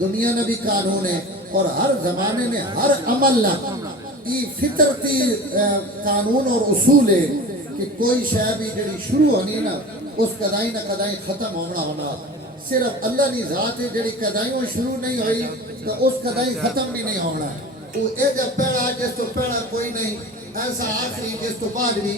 دنیا نے بھی قانون ہے اور ہر زمانے نے ہر عمل نہ یہ فطرتی قانون اور اصول ہے کہ کوئی شے بھی جڑی شروع ہونی ہے نا اس کدائی نہ کدائی ختم ہونا صرف اللہ کی ذات ہے جڑی کدائیوں شروع نہیں ہوئی تو اس کدائی ختم بھی نہیں ہونا وہ ایک پہلا جس تو پہلا کوئی نہیں ایسا آخری جس تو بعد بھی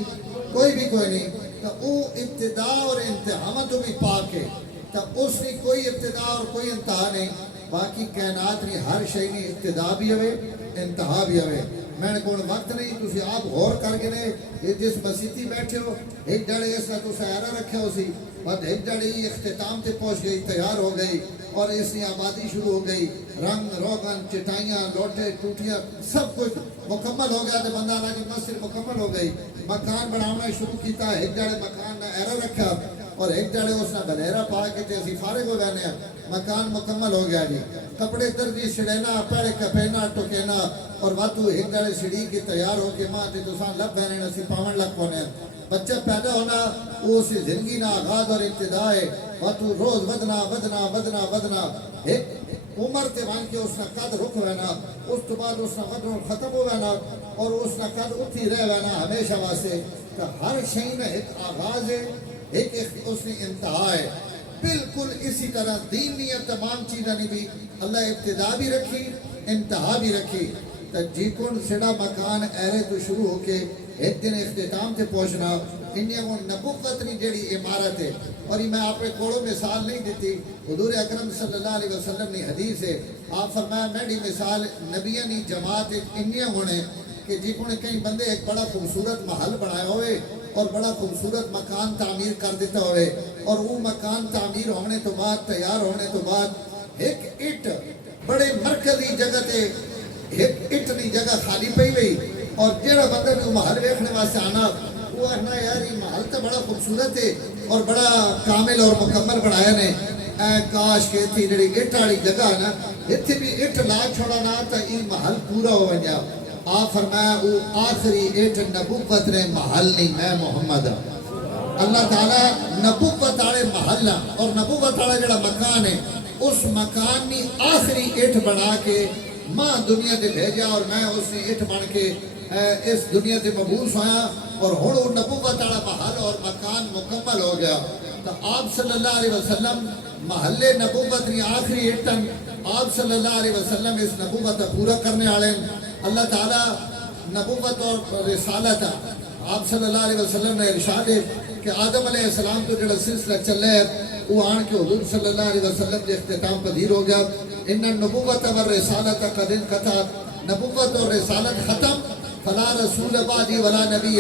کوئی نہیں تو وہ ابتدا اور انتہا تو بھی پاک ہے تو اس کی کوئی ابتدا اور کوئی انتہا نہیں باقی کائنات نے ہر شے کی ابتدا بھی ہوئے انتہا بھی ہوئے میں نے کوئی وقت نہیں تسی آپ غور کر کے نے یہ جس مسیتی بیٹھے ہو ایک ڈڑے اس کا تو سیارہ رکھے ہو سی بعد ایک ڈڑے اختتام تے پہنچ گئی تیار ہو گئی اور اس کی آبادی شروع ہو گئی رنگ روغن چٹائیاں لوٹے ٹوٹیاں سب کچھ مکمل ہو گیا تو بندہ اللہ کی مسجد مکمل ہو گئی مکان بنانا شروع کیتا ہے ایک ڈڑے مکان نے ایرا رکھا اور ایک ڈڑے اس نے بلیرہ پا کے تے اسی فارغ ہو گئے ہیں مکان مکمل ہو گیا جی کپڑے تردی سڑینا پڑے کپینا ٹوکینا اور واتو ایک ڈڑے سڑی کی تیار ہو کے ماں تے دوسان لب بہنے نسی پاون لگ پونے بچہ پیدا ہونا وہ اسی زندگی نا آغاز اور ابتدا ہے واتو روز ودنا ایک عمر تے وان کے اس نے قد رکھ وینا اس تو بعد اس نے ودن ختم ہو وینا اور اس نے قد اتھی رہ وینا ہمیشہ واسے کہ ہر شئی میں ایک آغاز ہے ایک اس نے انتہا ہے بالکل اسی طرح دین نے تمام چیزیں نے بھی اللہ ابتدا بھی رکھی انتہا بھی رکھی تو جی کون سڑا مکان ایرے تو شروع ہو کے ایک دن اختتام سے پہنچنا انہیں وہ نبوت نہیں جڑی عمارت ہے اور یہ میں آپ نے کوڑوں مثال نہیں دیتی حضور اکرم صلی اللہ علیہ وسلم نے حدیث ہے آپ فرمایا میری مثال نبیانی جماعت انہیں ہونے کہ جی کون کئی بندے ایک بڑا خوبصورت محل بنائے ہوئے اور بڑا خوبصورت مکان تعمیر کر دیتا ہوئے اور وہ مکان تعمیر ہونے تو بعد تیار ہونے تو بعد ایک اٹ بڑے مرکزی جگہ تے ایک اٹنی جگہ خالی پئی ہوئی اور جڑا بندہ بھی وہ محل ویکھنے واسطے آنا وہ آنا یار یہ محل تو بڑا خوبصورت ہے اور بڑا کامل اور مکمل بنایا نے اے کاش کے تھی جڑی اٹ والی جگہ نا اتنے بھی اٹ لا چھوڑانا تو یہ محل پورا ہو ونجا آپ فرمایا وہ آخری اٹ نبوت نے محل نہیں میں محمد اللہ تعالیٰ نبوت والے محل اور نبوت والا جڑا مکان ہے اس مکان کی آخری اٹ بنا کے ماں دنیا تے بھیجا اور میں اس نے اٹھ بن کے اس دنیا تے مبعوث ہویا اور ہن وہ نبوت والا محل اور مکان مکمل ہو گیا تو آپ صلی اللہ علیہ وسلم محل نبوت کی آخری اٹھن آپ صلی اللہ علیہ وسلم اس نبوت پورا کرنے والے اللہ تعالیٰ نبوت اور رسالت آپ صلی اللہ علیہ وسلم نے ارشاد ہے کہ آدم علیہ السلام تو جڑا سلسلہ چل رہا ہے وہ آن کے حضور صلی اللہ علیہ وسلم کے اختتام پذیر ہو گیا ان النبوت والرسالت قد انقطعت نبوت اور رسالت ختم فلا رسول بعدی ولا نبی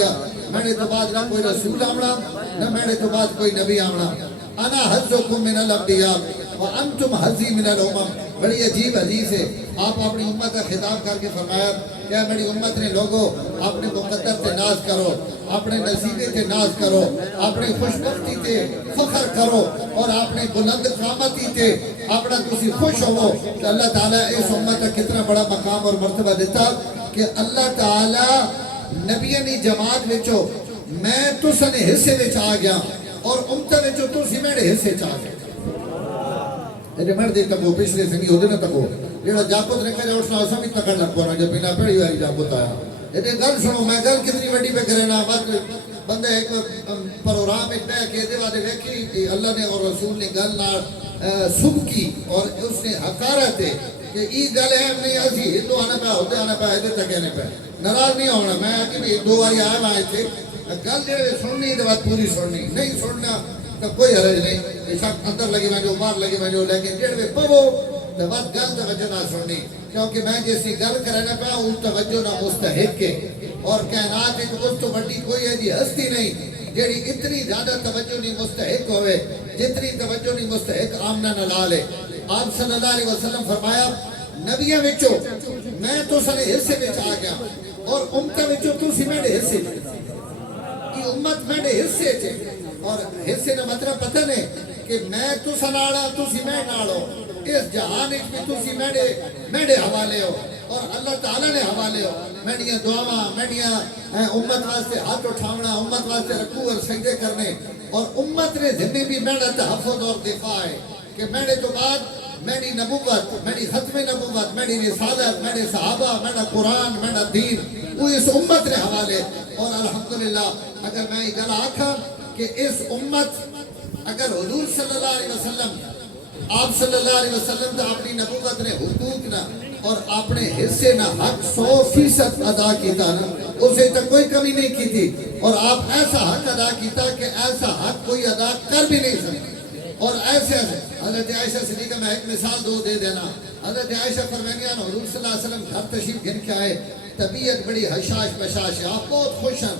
میں نے تو بعد نہ کوئی رسول آمنا نہ میں نے تو بعد کوئی نبی آمنا انا حظکم من الانبیاء وانتم حظی من الامم بڑی عجیب حدیث ہے آپ اپنی امت کا خطاب کر کے فرمایا کہ میری امت نے لوگوں اپنے مقدر تے ناز کرو اپنے نصیبے تے ناز کرو اپنے خوشبختی تے فخر کرو اور اپنے بلند قامتی تے اپنا تسی خوش ہو کہ اللہ تعالیٰ اس امت کا کتنا بڑا مقام اور مرتبہ دیتا کہ اللہ تعالیٰ نبیانی جماعت وچو میں تسنے حصے وچ آ گیا اور امت وچو تسی میرے حصے چ آ گیا یہ مرد تکو پچھلے سنگی ہو دینا تکو جیڑا جاپت رکھا جا اسنا اسا بھی تکڑ لگ پونا جب بنا پڑی ہوئی جاپت آیا یہ گل سنو میں گل کتنی وڈی پہ کرینا بندے ایک پروگرام ایک بے کہ دے والے دیکھی اللہ نے اور رسول نے گل نہ سب کی اور اس نے حقارت ہے کہ ای گل ہے نہیں ایسی ہندو آنا پہ ہوتے آنا پہ ایدے تکینے پہ نراز نہیں ہونا میں آگے بھی دو باری آئے وہاں تھے گل جیڑے سننی دے بعد پوری سننی نہیں سننا تو کوئی حرج نہیں شک اندر لگی وجو باہر لگی وجو لیکن جڑے پبو تو بات گل توجہ نہ سننی کیونکہ میں جیسی گل کرنا پا اس توجہ نہ مستحق کے اور کائنات ایک اس تو بڑی کوئی ایسی ہستی نہیں جیڑی اتنی زیادہ توجہ نہیں مستحق ہوئے جتنی توجہ نہیں مستحق آمنہ نلال ہے آپ صلی اللہ علیہ وسلم فرمایا نبیہ وچو میں تو سنے حصے وچ آ گیا اور امتہ وچو تو سی میرے حصے یہ امت میرے حصے تھے اور حصے نے مطلب پتہ نہیں کہ میں تو سناڑا تو سی میں ناڑو اس جہان ایک بھی تو سی میرے حوالے ہو اور اللہ تعالیٰ نے حوالے ہو میڈیاں دعاواں میڈیاں امت واسطے ہاتھ اٹھاونا امت واسطے رکوع اور سجدے کرنے اور امت نے ذمہ بھی میرا تحفظ اور دفاع ہے کہ میرے تو بعد میری نبوت میری ختم نبوت میری رسالت میرے صحابہ میرا قرآن میرا دین وہ اس امت نے حوالے اور الحمدللہ اگر میں یہ گل آکھا کہ اس امت اگر حضور صلی اللہ علیہ وسلم آپ صلی اللہ علیہ وسلم تو اپنی نبوت نے حقوق نہ اور اپنے حصے نہ حق 100% ادا کیتا نا اسے تک کوئی کمی نہیں کی تھی اور آپ ایسا حق ادا کیتا کہ ایسا حق کوئی ادا کر بھی نہیں سکتا اور ایسے حضرت عائشہ صدیقہ میں ایک مثال دو دے دینا حضرت عائشہ فرمانیاں حضور صلی اللہ علیہ وسلم گھر تشریف گھن کے آئے طبیعت بڑی حشاش بشاش ہے آپ بہت خوش ہیں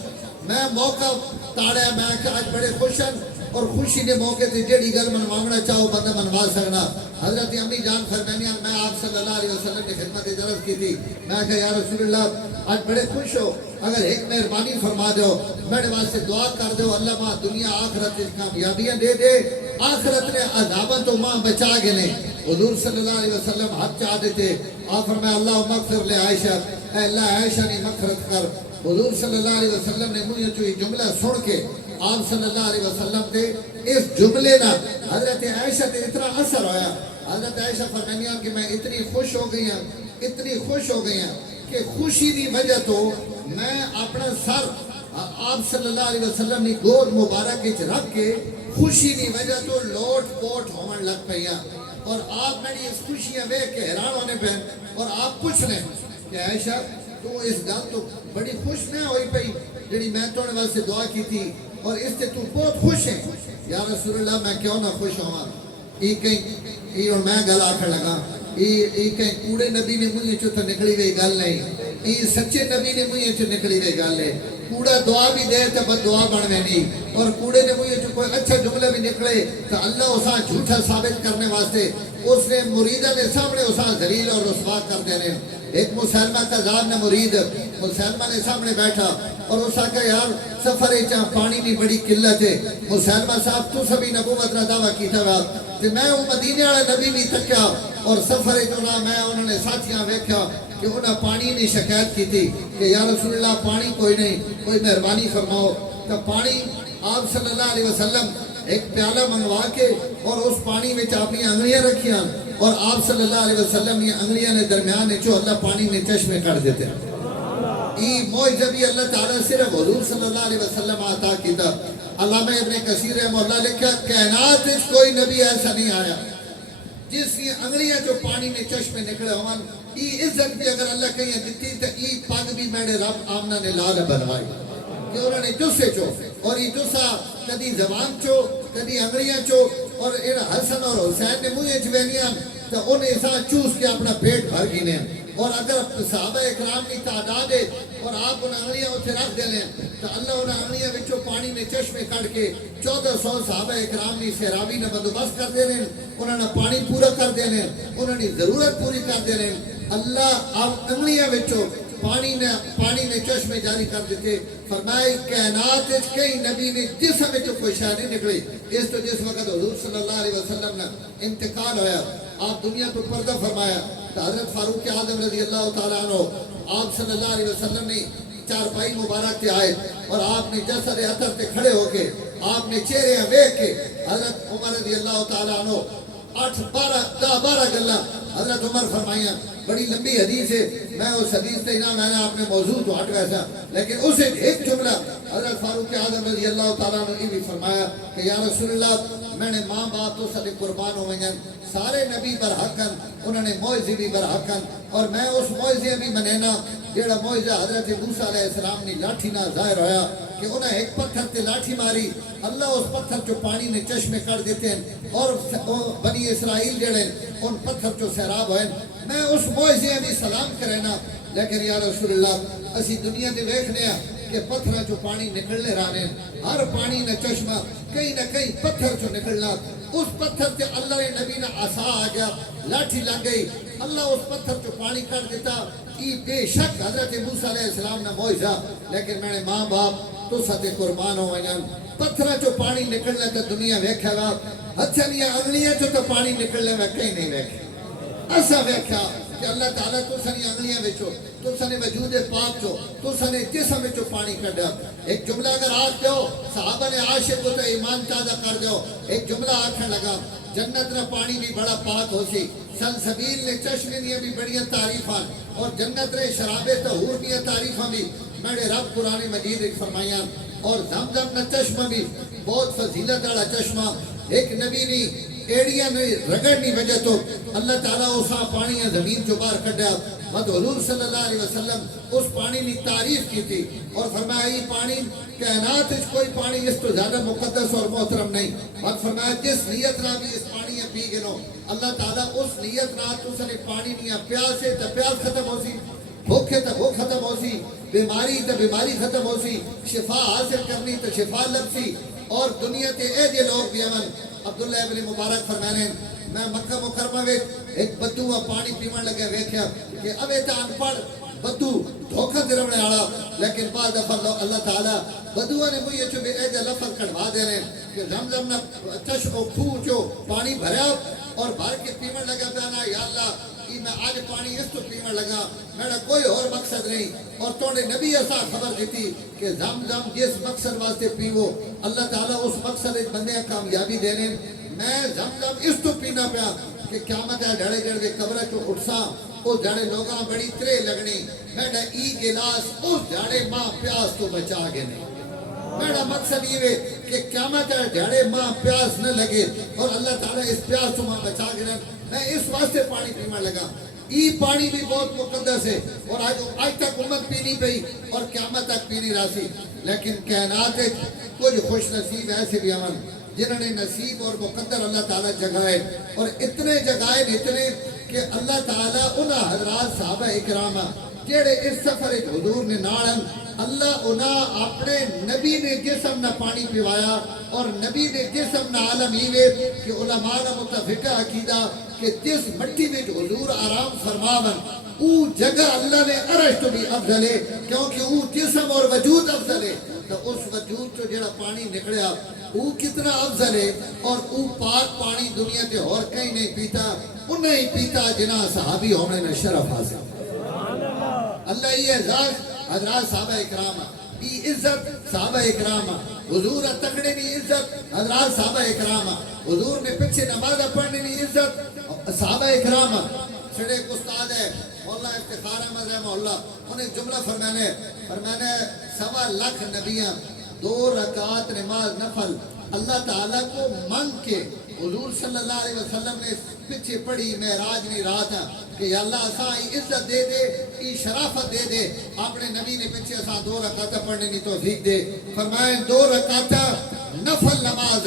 میں موقع تاڑیا میں کہ آج بڑے خوش ہیں اور خوشی نے موقع تے جیڑی گل منوانا چاہو بندہ منوا سکنا حضرت امی جان فرمانیاں میں آپ صلی اللہ علیہ وسلم کی خدمت عرض کی تھی میں کہا یا رسول اللہ آج بڑے خوش ہو اگر ایک مہربانی فرما دو میرے واسطے دعا کر دو اللہ ماں دنیا آخرت کامیابیاں دے دے آخرت نے عذاباں تو ماں بچا گنے حضور صلی اللہ علیہ وسلم ہاتھ چاہ دیتے آپ فرمایا اللہ مغفر لے عائشہ اے اللہ عائشہ نے مغفرت کر حضور صلی اللہ علیہ وسلم نے منہ چو یہ جملہ سن کے آپ صلی اللہ علیہ وسلم تے اس جملے نہ حضرت عائشہ تے اتنا اثر ہویا حضرت عائشہ فرمانیاں کہ میں اتنی خوش ہو گئی ہوں کہ خوشی دی وجہ تو میں اپنا سر آپ صلی اللہ علیہ وسلم نے گود مبارک اچ رکھ کے خوشی دی وجہ تو لوٹ پوٹ ہون لگ پئیاں اور آپ میری اس خوشیاں ویکھ کے حیران ہونے پہ اور آپ پوچھ رہے کہ عائشہ تو اس گل تو بڑی خوش نہ ہوئی پئی جڑی میں تھوڑے واسطے دعا کی تھی اور اس سے تو بہت خوش ہیں یا رسول اللہ میں کیوں نہ خوش ہوں یہ اور میں گل آکھر لگا یہ کہیں کوڑے نبی نے مجھے چو تو نکلی گئی گل نہیں یہ سچے نبی نے مجھے چو نکلی گئی گل ہے کوڑا دعا بھی دے تو بد دعا بنوے نہیں اور کوڑے نے مجھے چو کوئی اچھا جملہ بھی نکلے تو اللہ اسا جھوٹا ثابت کرنے واسطے اس نے مریدہ نے سامنے اسا ذلیل اور رسوا کر دینے ایک مسلمہ قذاب نے مرید مسلمہ نے سامنے بیٹھا اور اسا کہا یار سفر چاہ پانی بھی بڑی قلت ہے مسلمہ صاحب تو سبھی نبوت نہ دعویٰ کی تھا کہ میں وہ مدینے والے نبی بھی تکیا اور سفر چنا میں انہوں نے ساتھیاں ویکھا کہ انہاں پانی نے شکایت کی تھی کہ یا رسول اللہ پانی کوئی نہیں کوئی مہربانی فرماؤ تو پانی آپ صلی اللہ علیہ وسلم ایک پیالہ منگوا کے اور اس پانی میں اپنی انگلیاں رکھیاں اور آپ صلی اللہ علیہ وسلم یہ انگلیاں نے درمیان نے جو اللہ پانی میں چشمے کر دیتے یہ معجزہ بھی اللہ تعالیٰ صرف حضور صلی اللہ علیہ وسلم عطا کیتا علامہ ابن کثیر رحمہ اللہ لکھا کائنات اس کوئی نبی ایسا نہیں آیا جس کی انگلیاں جو پانی میں چشمے نکلے ہوان یہ عزت بھی اگر اللہ کہیں دیتی تو یہ پاک بھی میرے رب آمنہ نے لال بنوائی کہ انہوں نے جسے چو اور یہ جسا کدی زبان چو کدی انگلیاں چو اور ان حسن اور حسین نے مجھے چوینیاں تو انہیں ایسا چوس کے اپنا پیٹ بھر گینے اور اگر صحابہ اکرام کی تعداد ہے اور آپ ان انگلیاں اسے رکھ دے لیں تو اللہ ان انگلیاں بچوں پانی میں چشمے کٹ کے 1400 صحابہ اکرام نے سیرابی نے بندوبست کر دے لیں انہوں نے پانی پورا کر دے لیں انہوں نے ضرورت پوری کر دے لیں اللہ آپ انگلیاں بچوں پانی نے چشمے جاری کر دیتے فرمائے کائنات کئی نبی نے جسم میں جو کوئی شاہ نہیں نکلی اس تو جس وقت حضور صلی اللہ علیہ وسلم نے انتقال ہویا آپ دنیا پر پردہ فرمایا تو حضرت فاروق اعظم رضی اللہ تعالیٰ عنہ آپ صلی اللہ علیہ وسلم نے چارپائی مبارک کے آئے اور آپ نے جسد عطر تے کھڑے ہو کے آپ نے چہرے ویکھ کے حضرت عمر رضی اللہ تعالیٰ عنہ 12 گلہ حضرت عمر فرمائیاں بڑی لمبی حدیث ہے میں اس حدیث تے نہ میں نے اپنے موضوع تو ہٹ ویسا لیکن اسے ایک جملہ حضرت فاروق اعظم رضی اللہ تعالیٰ عنہ نے بھی فرمایا کہ یا رسول اللہ میں نے ماں باپ تو سارے قربان ہو گئے سارے نبی برحقن انہوں نے معجزے بھی برحقن اور میں اس معجزے بھی منینا جیڑا معجزہ حضرت موسیٰ علیہ السلام نے لاٹھی نہ ظاہر ہویا کہ انہیں ایک پتھر تے لاٹھی ماری اللہ اس پتھر جو پانی نے چشمے کر دیتے ہیں اور بنی اسرائیل جڑے ان پتھر جو سیراب ہوئے میں اس معجزے بھی سلام کرینا لیکن یا رسول اللہ اسی دنیا دے ویکھنے کہ پتھر جو پانی نکلنے رہنے ہر پانی نہ چشمہ کہیں نہ کہیں پتھر جو نکلنا اس پتھر سے اللہ نے نبی نے عصا آ گیا لاٹھی لگ گئی اللہ اس پتھر جو پانی کر دیتا یہ بے شک حضرت موسیٰ علیہ السلام نے معجزہ لیکن میں نے ماں باپ تو ساتھ قربان ہو گئے پتھر جو پانی نکلنے تو دنیا ویکھا گا اچھا نہیں انگلیاں جو تو پانی نکلنے میں کہیں نہیں ویکھا ایسا ویکھا کہ اللہ تعالیٰ تو سنی انگلیاں بچو، تو سنے وجود پاک چو، تو سنے جسم بچو پانی کھڑا. ایک جملہ اگر آکھ دیو صحابہ نے عاشق کو تو ایمان تازہ کر دیو. ایک جملہ آکھن لگا جنت نہ پانی بھی بڑا پاک ہو سی، سلسبیل نے چشمے دیا بھی بڑیاں تعریفاں، اور جنت رے شراب طہور دیا تعریفاں بھی میرے رب قرآن مجید ایک فرمائیاں. اور زمزم نہ چشمہ بھی بہت فضیلت والا چشمہ. ایک نبی نے ایڑیاں نے رگڑنی وجہ تو اللہ تعالیٰ اسا پانی زمین جو باہر کھڑا. مد حضور صلی اللہ علیہ وسلم اس پانی نے تعریف کی تھی اور فرمایا یہ پانی کائنات اس کوئی پانی اس تو زیادہ مقدس اور محترم نہیں. مد فرمایا جس نیت نہ بھی اس پانی پی گنو اللہ تعالیٰ اس نیت نہ تو سنے پانی نہیں پیاس ہے تو پیاس ختم ہو سی، بھوک ہے تو بھوک ختم ہو سی، بیماری تو بیماری ختم ہو سی، شفا حاصل کرنی تو شفا لگ سی. اور دنیا کے اے جے لوگ بھی امن. عبداللہ ابن مبارک فرمانے میں مکہ مکرمہ میں ایک بدو پانی پیمن لگے ویکھیا کہ اب ایتا انپڑھ بدو دھوکہ درمنے آڑا، لیکن بعد دفعہ اللہ تعالیٰ بدوہ نے مجھے چھو بھی اے جے لفظ کڑوا دے رہے کہ زمزم نہ چشم پھوچو پانی بھریا اور بھر کے پیمن لگا پیانا. یا اللہ میں آج پانی اس تو پیمن لگا، میرا کوئی اور مقصد نہیں. اور تو نے نبی ایسا خبر دیتی کہ زمزم جس مقصد واسطے پیو اللہ تعالیٰ اس مقصد ایک بندے کامیابی دینے. میں زمزم اس تو پینا پیا کہ قیامت ہے ڈھڑے جڑ کے قبرہ چو اٹھسا اس جڑے لوگاں بڑی ترے لگنی میڈا ای گلاس اس جڑے ماں پیاس تو بچا گے نہیں. میرا مقصد یہ ہے کہ قیامت ہے جڑے ماں پیاس نہ لگے اور اللہ تعالیٰ اس پیاس تو ماں بچا گے نہیں. میں اس واسطے پانی پیمن لگا. ای پانی بھی بہت مقدس ہے اور آج تک امت پینی پئی اور قیامت تک پینی راسی. لیکن کائنات کچھ خوش نصیب ایسے بھی امن جنہوں نے نصیب اور مقدر اللہ تعالیٰ جگائے اور اتنے جگائے اتنے کہ اللہ تعالیٰ انہا حضرات صحابہ اکرام جیڑے اس سفر حضور نے ناڑن اللہ انہا اپنے نبی نے جسم نہ پانی پیوایا اور نبی نے جسم نہ عالم ہیوے کہ علماء نہ متفقہ عقیدہ کہ جس مٹی میں حضور آرام فرماون او جگہ اللہ نے عرش تو بھی افضل ہے کیونکہ او جسم اور وجود افضل ہے. تو اس وجود تو جڑا پانی نکڑیا او کتنا افضل ہے اور او پاک پانی دنیا تے اور کہیں نہیں پیتا انہیں ہی پیتا جنہ صحابی ہونے میں شرف حاصل. اللہ یہ اعزاز حضرات صحابہ اکرام یہ عزت صحابہ اکرام حضور تکڑے نہیں عزت حضرات صحابہ اکرام حضور نے پیچھے نماز پڑھنے نہیں عزت صحابہ اکرام. چھڑے ایک استاد ہے مولا افتخار احمد رحمہ اللہ انہیں جملہ فرمانے 1.25 لاکھ نبیاں 2 رکعت نماز نفل اللہ تعالیٰ کو مانگ کے حضور صلی اللہ علیہ وسلم نے پیچھے پڑھی معراج نہیں رہا تھا کہ یا اللہ اساں عزت دے دے ای شرافت دے دے اپنے نبی نے پیچھے اساں 2 رکعت پڑھنے نہیں توفیق دے. فرمائے 2 رکعت نفل نماز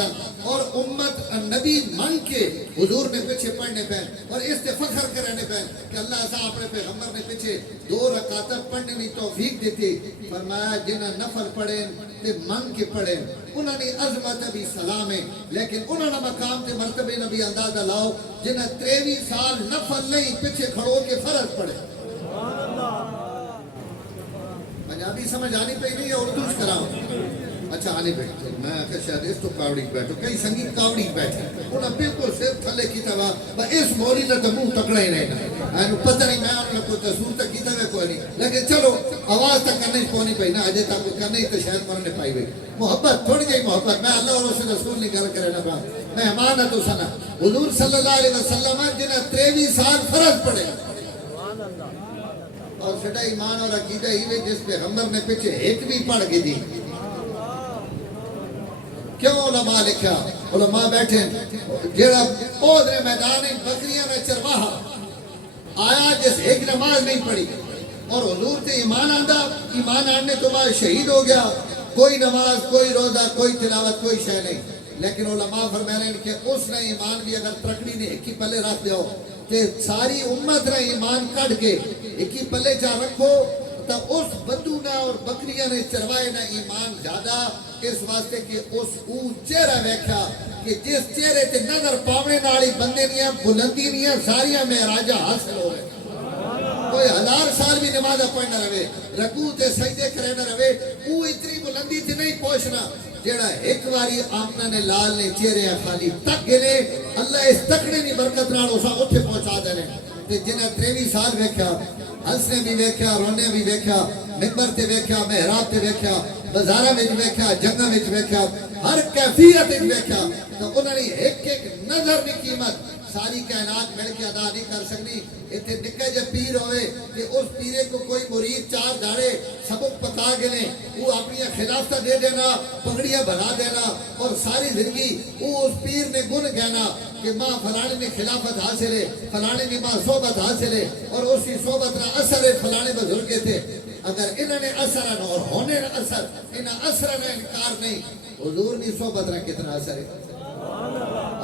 اور امت نبی مانگ کے حضور نے پیچھے پڑھنے پہ اور اس سے فخر کرنے پہ کہ اللہ اساں اپنے پیغمبر نے پیچھے 2 رکعت پڑھنے نہیں توفیق دیتی. فرمایا جنہ نفل پڑھیں تے مانگ کے پڑھیں انہوں نے عظمت بھی سلام ہے لیکن انہوں نے مقام تے مرتبے نبی اندازہ لاؤ جنہ 23 سال نفل نہیں پیچھے کھڑو کے فرض پڑھے. پنجابی سمجھ آنی پہ نہیں ہے اردو کراؤں اچھا آنے بیٹھتے میں آخر شاید اس تو کاوڑی بیٹھو کئی سنگیت کاوڑی بیٹھے انہوں نے بالکل صرف تھلے کی تھا اس مولی نے تو منہ تکڑا ہی رہنا پتہ نہیں میں انہوں نے کوئی تصور تک کی تھا کوئی نہیں لیکن چلو آواز تک کرنے پونی پئی نا اجے تک کرنے ہی تو شاید مرنے پائی ہوئی محبت تھوڑی جائی محبت. میں اللہ اور اس رسول نہیں گل کرے نا میں امانت ہو سنا حضور صلی اللہ علیہ وسلم جنہیں 23 سال فرض پڑے اور سٹا ایمان اور عقیدہ ہی جس پیغمبر نے پیچھے ایک بھی پڑھ گئی دی. کیوں علماء لکھا علماء بیٹھے جیڑا پودرے میدان بکریاں میں چرواہا آیا جس ایک نماز نہیں پڑھی اور حضور تے ایمان آندہ ایمان آنے تو بعد شہید ہو گیا کوئی نماز کوئی روزہ کوئی تلاوت کوئی شے نہیں. لیکن علماء فرمانے کہ اس نے ایمان بھی اگر ترکڑی نے ایک ہی پلے رکھ دیو کہ ساری امت نے ایمان کٹ کے ایک ہی پلے چاہ رکھو تو اس بدو نے اور بکریاں نے چروائے نے ایمان زیادہ اس واسطے کہ اس او چہرہ ویکھا کہ جس چہرے تے نظر پاونے نالی بندے نیا بلندی نیا ساریاں معراجہ حاصل ہو رہے کوئی 1000 سال بھی نماز پڑھنا رہے رکوع تے سجدے کرنا رہے او اتنی بلندی تے نہیں پہنچنا جیڑا ایک واری آمنہ نے لال نے چہرے خالی تک گلے اللہ اس تکڑے نہیں برکت نال اسا اتھے پہنچا دینے. تے جنہیں 23 سال ویکھیا ہنسنے بھی ویکھیا رونے بھی ویکھیا ممبر تے ویکھیا محراب تے ویکھیا بازاراں وچ ویکھیا جنگاں وچ ویکھیا ہر کیفیت وچ ویکھیا تو انہوں نے ایک ایک نظر دی قیمت ساری کائنات مل کے ادا نہیں کر سکنی اتنے نکے جے پیر ہوئے کہ اس پیرے کو کوئی مرید 4 دھاڑے سبق پکا گنے وہ اپنی خلافت دے دینا پگڑیاں بنا دینا اور ساری زندگی وہ اس پیر نے گن گہنا کہ ماں فلانے نے خلافت حاصل ہے فلانے نے ماں صحبت حاصل ہے اور اسی صحبت نہ اثر ہے فلانے بزرگ تھے اگر انہوں نے اثر نہ اور ہونے نہ اثر انہاں اثر نہ انکار نہیں حضور نے صحبت نہ کتنا اثر ہے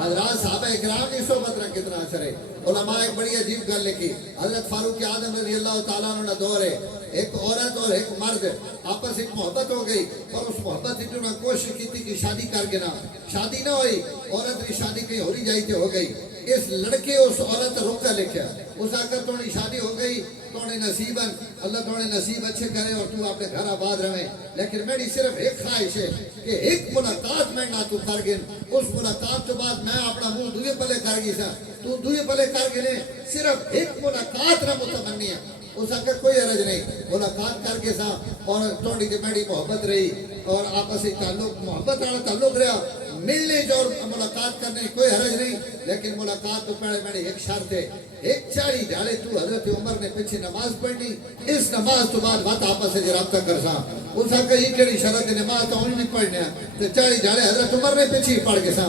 حضرات صحابہ اکرام نے صحبت نہ کتنا اثر ہے علماء ایک بڑی عجیب گل لکھی حضرت فاروق اعظم رضی اللہ تعالیٰ عنہ دور ہے ایک عورت اور ایک مرد آپس ایک محبت ہو گئی اور اس محبت کی انہوں نے کوشش کی تھی کہ شادی کر کے نہ شادی نہ ہوئی عورت کی شادی کہیں ہو رہی جائی تھی ہو گئی اس لڑکے اس عورت روکا لکھا اس آکر توڑی شادی ہو گئی توڑے نصیباً اللہ توڑے نصیب اچھے کرے اور تو اپنے گھر آباد رہے لیکن میری صرف ایک خواہش ہے کہ ایک ملاقات میں نہ تو کر گن اس ملاقات کے بعد میں اپنا منہ دوئے پلے کر گی سا تو دوئے پلے کر گنے صرف ایک ملاقات نہ متمنی ہے اس آکر کوئی عرض نہیں ملاقات کر کے سا اور توڑی کے میری محبت رہی اور آپس ہی تعلق محبت آنا تعلق رہا ملنے جو ملاقات کرنے کوئی حرج نہیں لیکن ملاقات تو پہلے میری ایک شرط ہے ایک 40 دھاڑے تو حضرت عمر نے پیچھے نماز پڑھنی اس نماز تو بعد بات آپس سے رابطہ کر سا اس آکر یہ کڑی شرط نماز تو انہوں نے پڑھنے تو 40 دھاڑے حضرت عمر نے پیچھے پڑھ کے سا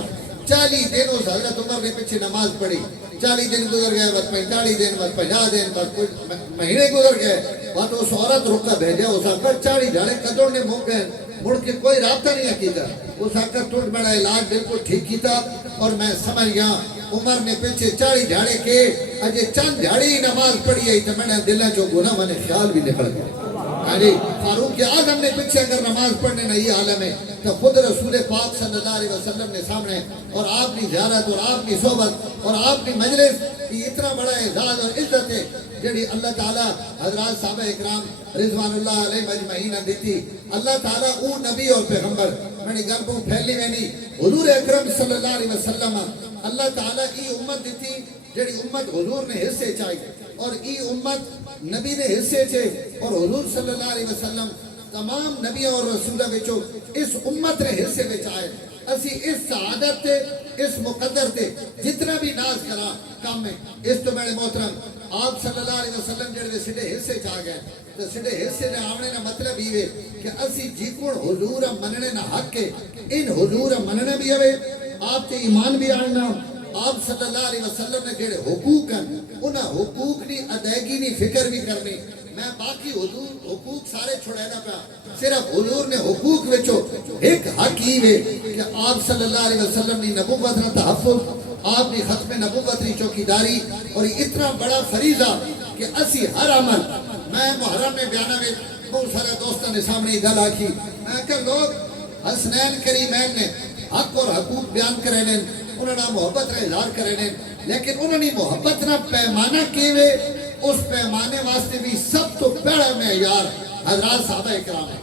40 دن اس حضرت عمر نے پیچھے نماز پڑھی 40 دن گزر گئے بس 45 دن بس 50 دن بس کچھ مہینے گزر گئے بات اس عورت رکا بھیجا اس آکر 40 دھاڑے قدر نے موقع گئے مڑ کے کوئی رابطہ نہیں کیتا اس آکر ٹوٹ بڑا علاج بالکل ٹھیک کیتا اور میں سمجھ گیا عمر نے پیچھے 40 دھاڑے کے اجے چند دھاڑی نماز پڑھی ہے تو میں نے دلہ جو گناہ میں نے خیال بھی نکل گیا فاروق اعظم نے پیچھے اگر نماز پڑھنے نہیں عالم ہے تو خود رسول پاک صلی اللہ علیہ وسلم نے سامنے اور آپ کی زیارت اور آپ کی صحبت اور آپ کی مجلس کی اتنا بڑا اعزاز اور عزت ہے جڑی اللہ تعالیٰ حضرات صحابہ اکرام رضوان اللہ علیہ مجمعین دیتی اللہ تعالیٰ او نبی اور پیغمبر میں نے گھر کو پھیلی میں نہیں حضور اکرم صلی اللہ علیہ وسلم اللہ تعالیٰ ای امت دیتی جڑی امت حضور نے حصے چاہیے اور ای امت نبی نے حصے چھے اور حضور صلی اللہ علیہ وسلم تمام نبی اور رسولہ بچو اس امت نے حصے بچائے اسی اس سعادت تے اس مقدر تے جتنا بھی ناز کرا کام میں اس تو میرے محترم آپ صلی اللہ علیہ وسلم جڑے سڑے حصے چاہ گئے تو سڑے حصے نے آونے نا مطلب ہی کہ اسی جیکون حضور مننے نا حق کے ان حضور مننے بھی ہوئے آپ تے ایمان بھی آنا آپ صلی اللہ علیہ وسلم نے جڑے حقوق ہیں انہاں حقوق کی ادائیگی نہیں فکر بھی کرنی میں باقی حقوق سارے چھوڑینا پہ صرف حضور نے حقوق وچو ایک حق ہی ہے کہ آپ صلی اللہ علیہ وسلم نے نبوت نہ تحفظ آپ نے ختم نبوت کی چوکیداری اور اتنا بڑا فریضہ کہ اسی ہر عمل میں محرم میں بیانہ میں بہت سارے دوستوں نے سامنے گل آکی میں کہ لوگ حسنین کریمین نے حق اور حقوق بیان کریں انہوں نے محبت کا اظہار کریں لیکن انہوں نے محبت نہ پیمانہ کیے اس پیمانے واسطے بھی سب تو پہلا معیار حضرات صحابہ اکرام ہے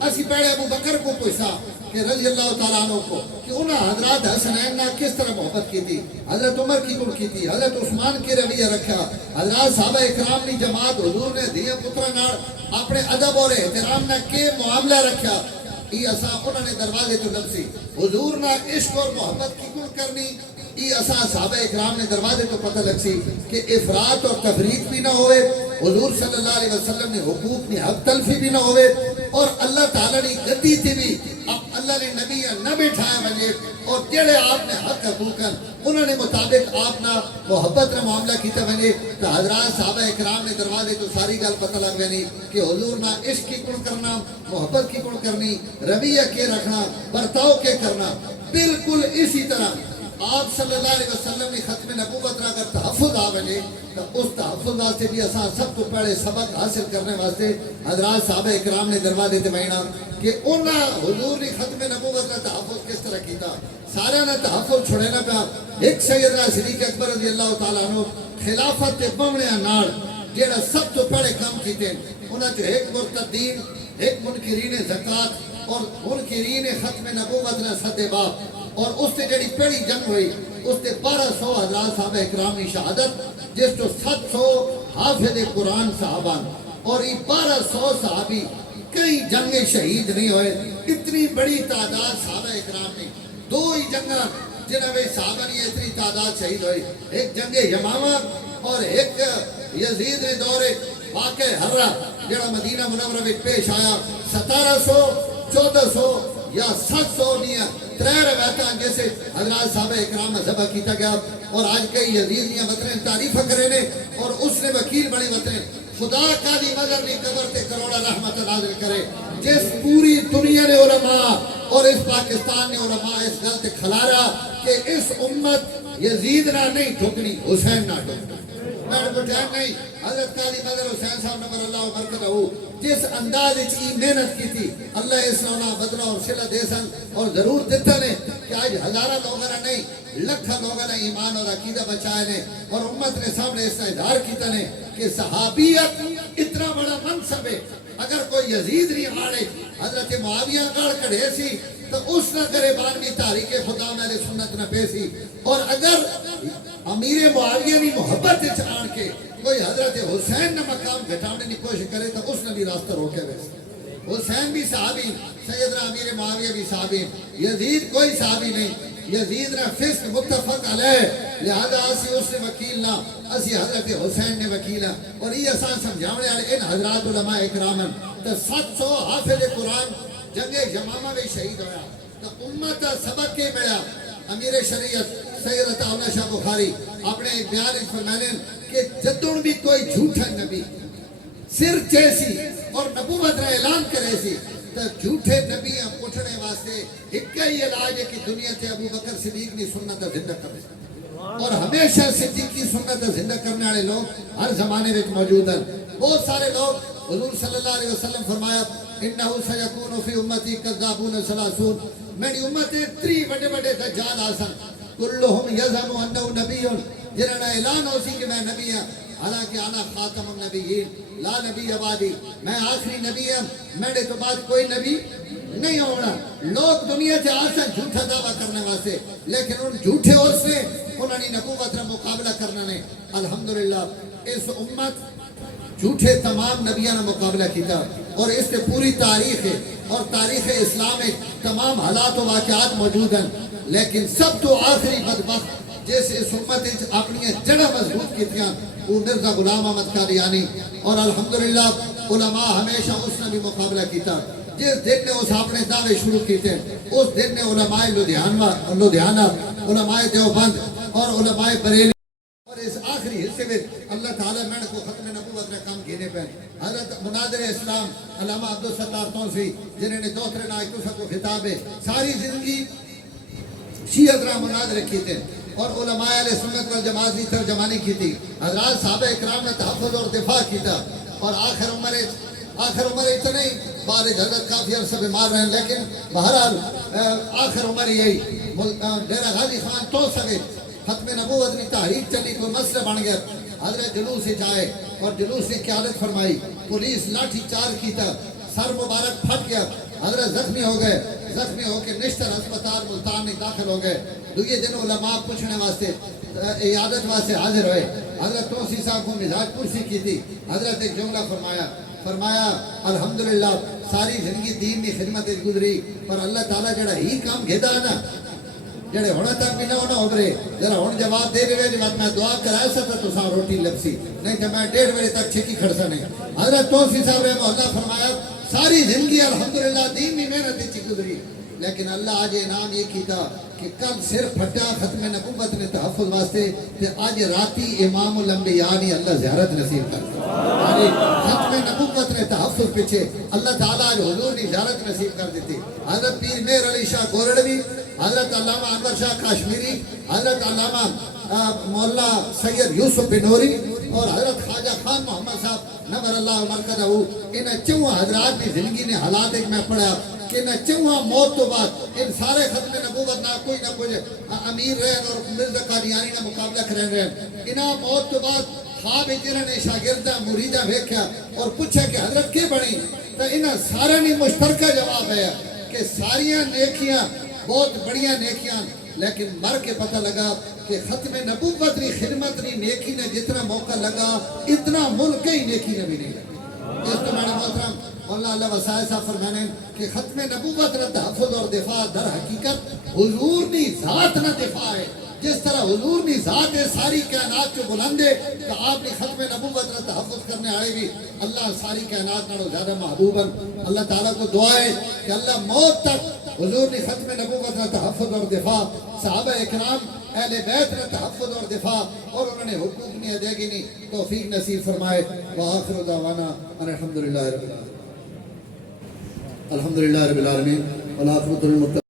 اسی پہلے ابو بکر کو پوچھا کہ رضی اللہ تعالیٰ عنہ کو کہ انہوں حضرات حسنین نے کس طرح محبت کی تھی حضرت عمر کی کن کی تھی حضرت عثمان کی رویہ رکھا حضرات صحابہ اکرام نے جماعت حضور نے دیا پترہ نار اپنے ادب اور احترام نے کے معاملہ رکھا یہ اسا انہوں نے دروازے تو لبسی حضور نے عشق اور محبت کی کن کرنی یہ اسا صحابہ اکرام نے دروازے تو پتہ لگ سی کہ افراط اور تفریط بھی نہ ہوئے حضور صلی اللہ علیہ وسلم نے حقوق نے حق تلفی بھی نہ ہوئے اور اللہ تعالیٰ نے گدی تھی بھی اب اللہ نے نبی نہ بٹھائے بنجے اور جڑے آپ نے حق حقوقاً انہوں نے مطابق آپ نہ محبت نہ معاملہ کیتا بنجے تو حضرات صحابہ اکرام نے دروازے تو ساری گل پتہ لگ بنی کہ حضور نہ عشق کی کن کرنا محبت کی کن کرنی رویہ کے رکھنا برتاؤ کے کرنا بالکل اسی طرح آپ صلی اللہ علیہ وسلم نے ختم نبوت نہ اگر تحفظ آوے تو اس تحفظ واسطے بھی اساں سب تو پہلے سبق حاصل کرنے واسطے حضرات صحابہ اکرام نے دروازے تے بینا کہ انہاں حضور نے ختم نبوت کا تحفظ کس طرح کیتا سارے نے تحفظ چھوڑنا پیا ایک سیدنا صدیق اکبر رضی اللہ تعالیٰ عنہ خلافت تے بمنے نال جڑا سب تو پہلے کام کیتے انہاں جو ایک مرتدین ایک منکرین زکات اور منکرین ختم نبوت نہ سدے باپ اور اس سے جڑی پہلی جنگ ہوئی اس سے 1200 حضرات صحابہ اکرام کی شہادت جس تو 700 حافظ قرآن صحابان اور یہ 1200 صحابی کئی جنگیں شہید نہیں ہوئے. اتنی بڑی تعداد صحابہ اکرام نے 2 ہی جنگاں جنہاں میں صحابہ نے اتنی تعداد شہید ہوئی, ایک جنگ یمامہ اور ایک یزید نے دور واقع حرہ جڑا مدینہ منورہ میں پیش آیا. 1700 1400 یا 700 نیا 3 روایتاں جیسے حضرات صحابہ اکرام ذبح کیتا گیا. اور آج کئی یزید نیا وطن تعریف کرے نے اور اس نے وکیل بڑی وطن خدا کا دی مدر نہیں قبر تے کروڑا رحمت نازل کرے. جس پوری دنیا نے علماء اور اس پاکستان نے علماء اس گل تے کھلارا کہ اس امت یزید نہ نہیں ٹھکنی, حسین نہ ٹھکنی. میں کو ٹائم نہیں, حضرت قاضی بدر حسین صاحب نمبر اللہ برکتہ جس انداز کی محنت کی تھی اللہ اس نونا بدلہ اور صلہ دے سن اور ضرور دیتا نے کہ آج ہزارہ لوگوں نے نہیں لکھا لوگوں نے ایمان اور عقیدہ بچائے نے اور امت نے سامنے اس کا اظہار کیتا نے کہ صحابیت اتنا بڑا منصب ہے. اگر کوئی یزید نہیں آڑے حضرت معاویہ گڑ کڑے سی تو اس نہ کرے بانوی تاریخ خدا میں سنت نہ پیسی. اور اگر امیر معاویہ نے محبت آن کے کوئی حضرت حسین نہ مقام گھٹانے کی کوشش کرے تو اس نے بھی راستہ روکے ویسے. حسین بھی صحابی, سیدنا امیر معاویہ بھی صحابی, یزید کوئی صحابی نہیں. یزید نے فسق متفق علیہ لہذا اسی اس نے وکیل نہ اسی حضرت حسین نے وکیل. اور یہ آسان سمجھاونے والے ان حضرات علماء اکرامن تو 700 حافظ قرآن جنگ یمامہ میں شہید ہویا تو امت سبق کے ملا. امیر شریعت سید عطا اللہ شاہ بخاری اپنے ایک بیان فرمانے کہ جدوں بھی کوئی جھوٹا نبی سر چیسی اور نبوت را اعلان کرے سی تو جھوٹے نبی اٹھنے واسطے ایک ہی علاج ہے کہ دنیا تے ابو بکر صدیق نے سنت زندہ کرے اور ہمیشہ صدیق کی سنت زندہ کرنے والے لوگ ہر زمانے میں موجود ہیں. بہت سارے لوگ حضور صلی اللہ علیہ وسلم فرمایا انہو سیکون فی امتی کذابون ثلاثون, میری امت 3 بڑے بڑے دجال آسن کلہم یزم انہو نبی جنہاں اعلان ہو سی کہ میں نبی ہوں حالانکہ انا خاتم النبیین لا نبی آبادی, میں آخری نبی ہوں, میرے تو بعد کوئی نبی نہیں ہونا. لوگ دنیا سے آسان جھوٹا دعویٰ کرنے واسطے لیکن ان جھوٹے اور سے انہوں نے نبوت را مقابلہ کرنا نے. الحمدللہ اس امت جھوٹے تمام نبیان مقابلہ کیتا اور اس سے پوری تاریخ ہے اور تاریخ اسلام میں تمام حالات و واقعات موجود ہیں. لیکن سب تو آخری بدبخت جس اس امت اپنی جڑا مضبوط کیتیاں وہ مرزا غلام احمد قادیانی. اور الحمدللہ علماء ہمیشہ اس نے بھی مقابلہ کیتا. جس دن نے اس اپنے دعوے شروع کیتے اس دن نے علماء لدھیانہ علماء دیوبند اور علماء بریلی اور اس آخری حصے میں اللہ تعالیٰ میں کو ختم نبوت کا کام کینے پہ حضرت مناظر اسلام علامہ عبدالستار تونسی جنہوں نے 2 نائکوسہ کو خطاب ہے ساری زندگی شیعت را مناظر کیتے اور علماء علیہ سنت والجماعت کی ترجمانی کی تھی. حضرات صحابہ اکرام نے تحفظ اور دفاع کیتا اور آخر عمر اتنے ہی بارج حضرت کافی عرصہ بیمار رہے لیکن بہرحال آخر عمر یہی ڈیرہ غازی خان تو سوے ختم نبوت نے تحریک چلی کوئی مسئلہ بن گیا. حضرت جلوس سے جائے اور جلوس نے قیادت فرمائی, پولیس لاٹھی چارج کیتا, سر مبارک پھٹ گیا, حضرت زخمی ہو گئے, زخمی ہو کے نشتر ہسپتال ملتان میں داخل ہو گئے. دوسرے دن علماء پوچھنے واسطے عیادت واسطے حاضر ہوئے. حضرت توسی صاحب کو مزاج پرسی کی تھی. حضرت ایک جملہ فرمایا الحمدللہ ساری زندگی دین میں خدمت گزری پر اللہ تعالیٰ جڑا ہی کام گھدا نا جڑے ہونا تک بھی نہ ہونا ہوبرے ذرا ہون جواب دے دے جب میں دعا کرایا سا تو سا روٹی لبسی نہیں کہ میں 1:30 بجے تک چھکی کھڑسا نہیں. حضرت توسی صاحب رحمہ اللہ فرمایا ساری زندگی الحمدللہ دین میں محنت اچھی گزری لیکن اللہ آج انعام یہ کیتا کہ کل سر پھٹا ختم نبوت نے تحفظ واسطے تے آج راتی امام الانبیاء نے اللہ زیارت نصیب کر دی. ختم نبوت نے تحفظ پیچھے اللہ تعالیٰ آج حضور نے زیارت نصیب کر دیتی. حضرت پیر مہر علی شاہ گورڑوی, حضرت علامہ انور شاہ کاشمیری, حضرت علامہ مولا سید یوسف بنوری اور حضرت خواجہ خان محمد صاحب نور اللہ مرکزہ انہیں 4 حضرات کی زندگی نے حالات ایک میں پڑھا کہ نہ 4 موت تو بعد ان سارے ختم نبوت نہ کوئی امیر رہے اور مرزا قادیانی نہ مقابلہ کریں رہے انہاں موت تو بعد خواب جنہوں نے شاگردہ مریدہ بھیکھا اور پوچھا کہ حضرت کی بنی تو انہاں سارے نے مشترکہ جواب ہے کہ ساریاں نیکیاں بہت بڑیاں نیکیاں لیکن مر کے پتہ لگا کہ ختم نبوت ری خدمت ری نیکی نے جتنا موقع لگا اتنا ملک ہی نیکی نے بھی نہیں لگا۔ اس تو میرے محترم مولانا اللہ وسائل صاحب فرمانے کہ ختم نبوت را تحفظ اور دفاع در حقیقت حضور نی ذات نہ دفاع ہے۔ جس طرح حضور نی ذات ہے ساری کائنات جو بلند ہے کہ آپ نے ختم نبوت را تحفظ کرنے آئے بھی اللہ ساری کائنات نارو زیادہ محبوباً اللہ تعالیٰ کو دعا ہے کہ اللہ موت تک حضور نے ختم نبوت را تحفظ اور دفاع، صحابہ اکرام اہل بیت را تحفظ اور دفاع اور انہوں نے حقوق نہیں ادائیگی نہیں توفیق نصیب فرمائے۔ وآخر دعوانا ان الحمدللہ رب العالمین، الحمدللہ رب العالمین والعاقبۃ للمتقین۔